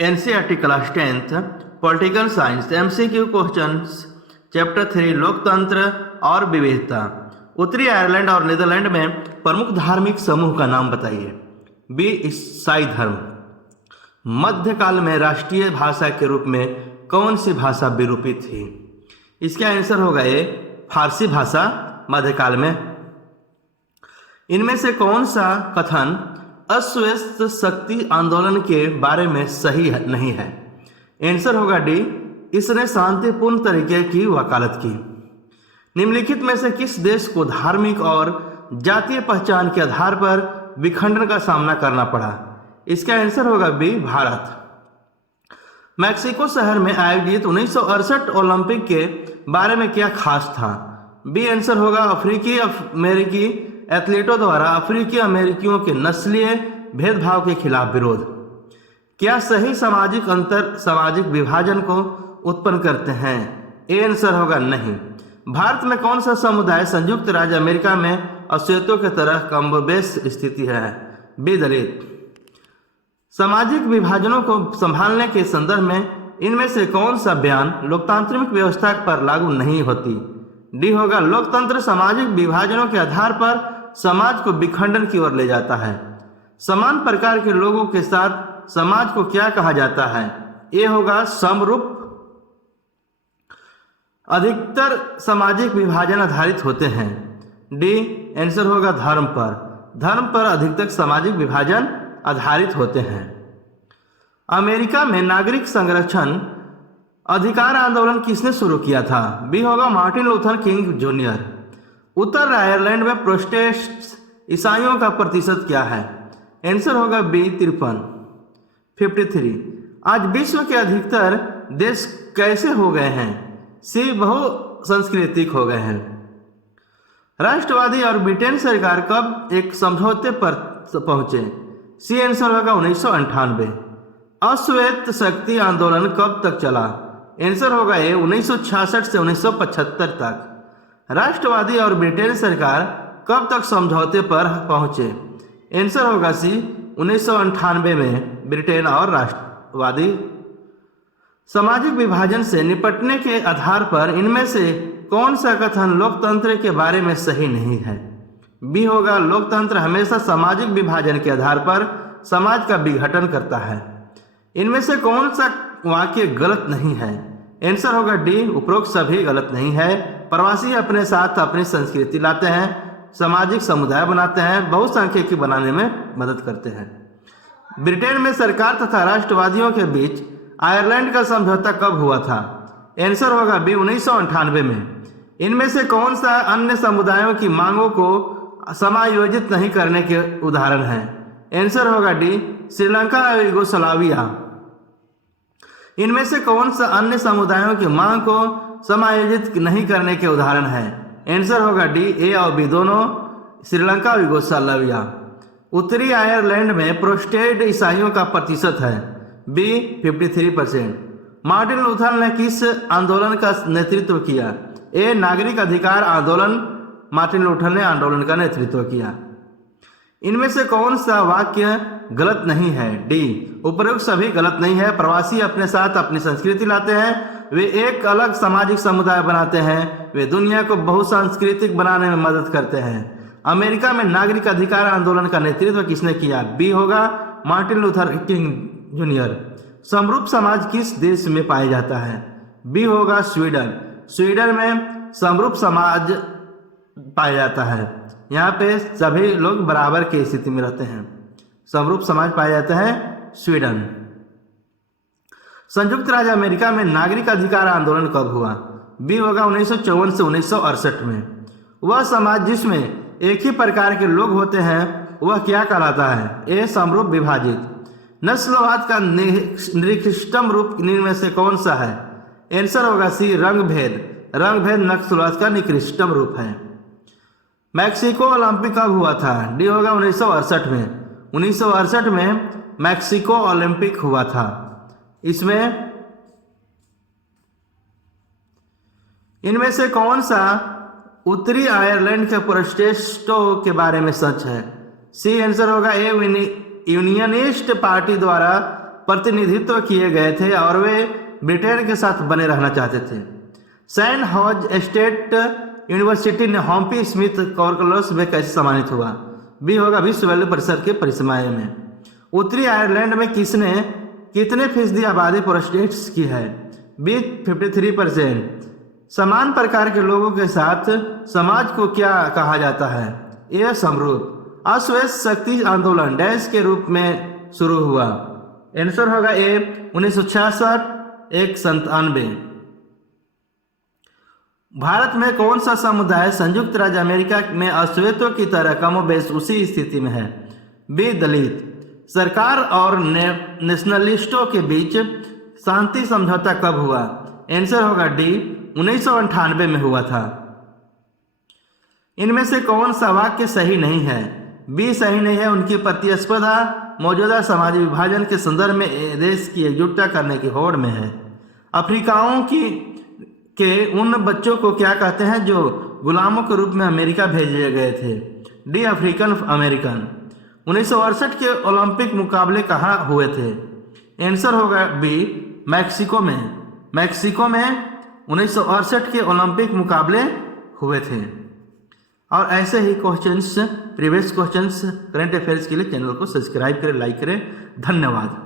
NCERT class 10th political science MCQ questions chapter 3 लोकतंत्र और विविधता। उत्तरी आयरलैंड और नीदरलैंड में प्रमुख धार्मिक समूह का नाम बताइए। बी ईसाई धर्म। मध्यकाल में राष्ट्रीय भाषा के रूप में कौन सी भाषा विरूपित थी? इसका आंसर होगा ए फारसी भाषा मध्यकाल में। इनमें से कौन सा कथन अश्वेत शक्ति आंदोलन के बारे में सही नहीं है? आंसर होगा डी इसने शांतिपूर्ण तरीके की वकालत की। निम्नलिखित में से किस देश को धार्मिक और जातीय पहचान के आधार पर विखंडन का सामना करना पड़ा? इसका आंसर होगा बी भारत। मैक्सिको शहर में आयोजित 1968 ओलंपिक के बारे में क्या खास था? बी आंसर होगा अफ्रीकी अमेरिकी एथलीटों द्वारा अफ्रीकी अमेरिकियों के नस्लीय भेदभाव के खिलाफ विरोध। क्या सही सामाजिक अंतर सामाजिक विभाजन को उत्पन्न करते हैं? ए आंसर होगा नहीं। भारत में कौन सा समुदाय संयुक्त राज्य अमेरिका में अश्वेतों की तरह कमोबेश स्थिति है? बी दलित। सामाजिक विभाजनों को संभालने के संदर्भ में इनमें से कौन सा बयान लोकतांत्रिक व्यवस्था पर लागू नहीं होती? डी होगा लोकतंत्र सामाजिक विभाजनों के आधार पर समाज को विखंडन की ओर ले जाता है। समान प्रकार के लोगों के साथ समाज को क्या कहा जाता है? ए होगा समरूप। अधिकतर सामाजिक विभाजन आधारित होते हैं। डी आंसर होगा धर्म पर। धर्म पर अधिकतर सामाजिक विभाजन आधारित होते हैं। अमेरिका में नागरिक संरक्षण अधिकार आंदोलन किसने शुरू किया था? बी होगा मार्टिन लूथर किंग जूनियर। उत्तर आयरलैंड में प्रोटेस्टेंट ईसाइयों का प्रतिशत क्या है? आंसर होगा बी 53। आज विश्व के अधिकतर देश कैसे हो गए हैं? सी बहुसंस्कृतिक हो गए हैं। राष्ट्रवादी और ब्रिटेन सरकार कब एक समझौते पर पहुंचे? सी आंसर होगा 1998। अश्वेत शक्ति आंदोलन कब तक चला? आंसर होगा ए 1966 से 1975 तक। राष्ट्रवादी और ब्रिटेन सरकार कब तक समझौते पर पहुंचे? आंसर होगा सी 1998 में ब्रिटेन और राष्ट्रवादी। सामाजिक विभाजन से निपटने के आधार पर इनमें से कौन सा कथन लोकतंत्र के बारे में सही नहीं है? बी होगा लोकतंत्र हमेशा सामाजिक विभाजन के आधार पर समाज का विघटन करता है। इनमें से कौन सा वाक्य गलत नहीं है? आंसर होगा डी उपरोक्त सभी गलत नहीं है। प्रवासी अपने साथ अपनी संस्कृति लाते हैं, सामाजिक समुदाय बनाते हैं, बहुसंख्यक बनाने में मदद करते हैं। ब्रिटेन में सरकार तथा राष्ट्रवादियों के बीच आयरलैंड का समझौता कब हुआ था? आंसर होगा बी 1998 में। इनमें से कौन सा अन्य समुदायों की मांगों को समायोजित नहीं करने के उदाहरण हैं? आंसर होगा डी श्रीलंका और यूगोस्लाविया। इनमें से कौन सा अन्य समुदायों की मांग को समायोजित नहीं करने के उदाहरण हैं? आंसर होगा डी ए और बी दोनों, श्रीलंका और यूगोस्लाविया। उत्तरी आयरलैंड में प्रोटेस्टेंट ईसाइयों का प्रतिशत है। बी 53%। मार्टिन लूथर ने किस आंदोलन का नेतृत्व किया? ए नागरिक अधिकार आंदोलन। मार्टिन लूथर ने आंदोलन का नेतृत्व किया। इनमें से कौन सा वाक्य गलत नहीं है? डी उपरोक्त सभी गलत नहीं है। प्रवासी अपने साथ अपनी संस्कृति लाते हैं, वे एक अलग सामाजिक समुदाय बनाते हैं, वे दुनिया को बहुसांस्कृतिक बनाने में मदद करते हैं। अमेरिका में नागरिक अधिकार आंदोलन का नेतृत्व किसने किया? बी होगा मार्टिन लूथर किंग जूनियर। समरूप समाज किस देश में पाया जाता है? बी होगा स्वीडन। स्वीडन में समरूप समाज पाया जाता है। यहाँ पे सभी लोग बराबर की स्थिति में रहते हैं। समरूप समाज पाए जाते हैं स्वीडन। संयुक्त राज्य अमेरिका में नागरिक अधिकार आंदोलन कब हुआ? बी होगा 1954 से 1968 में। वह समाज जिसमें एक ही प्रकार के लोग होते हैं वह क्या कहलाता है? ए समरूप विभाजित। नस्लवाद का निकृष्टतम रूप इनमें से कौन सा है? आंसर होगा सी रंगभेद। रंगभेद नस्लवाद का निकृष्टतम रूप है। मैक्सिको ओलंपिक कब हुआ था? डी होगा 1968 में। 1968 में मैक्सिको ओलंपिक हुआ था। इसमें इनमें से कौन सा उत्तरी आयरलैंड के प्रोटेस्टेंटों के बारे में सच है? सी आंसर होगा ए यूनियनिस्ट पार्टी द्वारा प्रतिनिधित्व किए गए थे और वे ब्रिटेन के साथ बने रहना चाहते थे। सैन हॉज स्टेट यूनिवर्सिटी ने हम्फ्री स्मिथ कॉर्कलस में कैसे सम्मानित हुआ? बी होगा विश्व वैल्यू परिषद के परिसमाय में। उत्तरी आयरलैंड में किसने कितने फीसदी आबादी प्रोस्टेट्स की है? बी 53%। समान प्रकार के लोगों के साथ समाज को क्या कहा जाता है? ए समरूप। अश्वेत शक्ति आंदोलन डैश के रूप में शुरू हुआ? आंसर होगा ए 1966 1997। भारत में कौन सा समुदाय संयुक्त राज्य अमेरिका में अश्वेतों की तरह कमोबेश उसी स्थिति में है? बी दलित। सरकार और नेशनलिस्टों के बीच शांति समझौता कब हुआ? आंसर होगा डी 1998 में हुआ था। इनमें से कौन सा वाक्य सही नहीं है? बी सही नहीं है। उनकी प्रतिस्पर्धा मौजूदा समाजी विभाजन के संदर्भ में देश की एकजुटता करने की होड़ में है। अफ्रीकाओं के उन बच्चों को क्या कहते हैं जो गुलामों के रूप में अमेरिका भेजे गए थे? D African American. 1968 के ओलंपिक मुकाबले कहाँ हुए थे? आंसर होगा बी मैक्सिको में। मैक्सिको में 1968 के ओलंपिक मुकाबले हुए थे। और ऐसे ही questions, previous questions, current affairs के लिए चैनल को सब्सक्राइब करें, लाइक करें। धन्यवाद।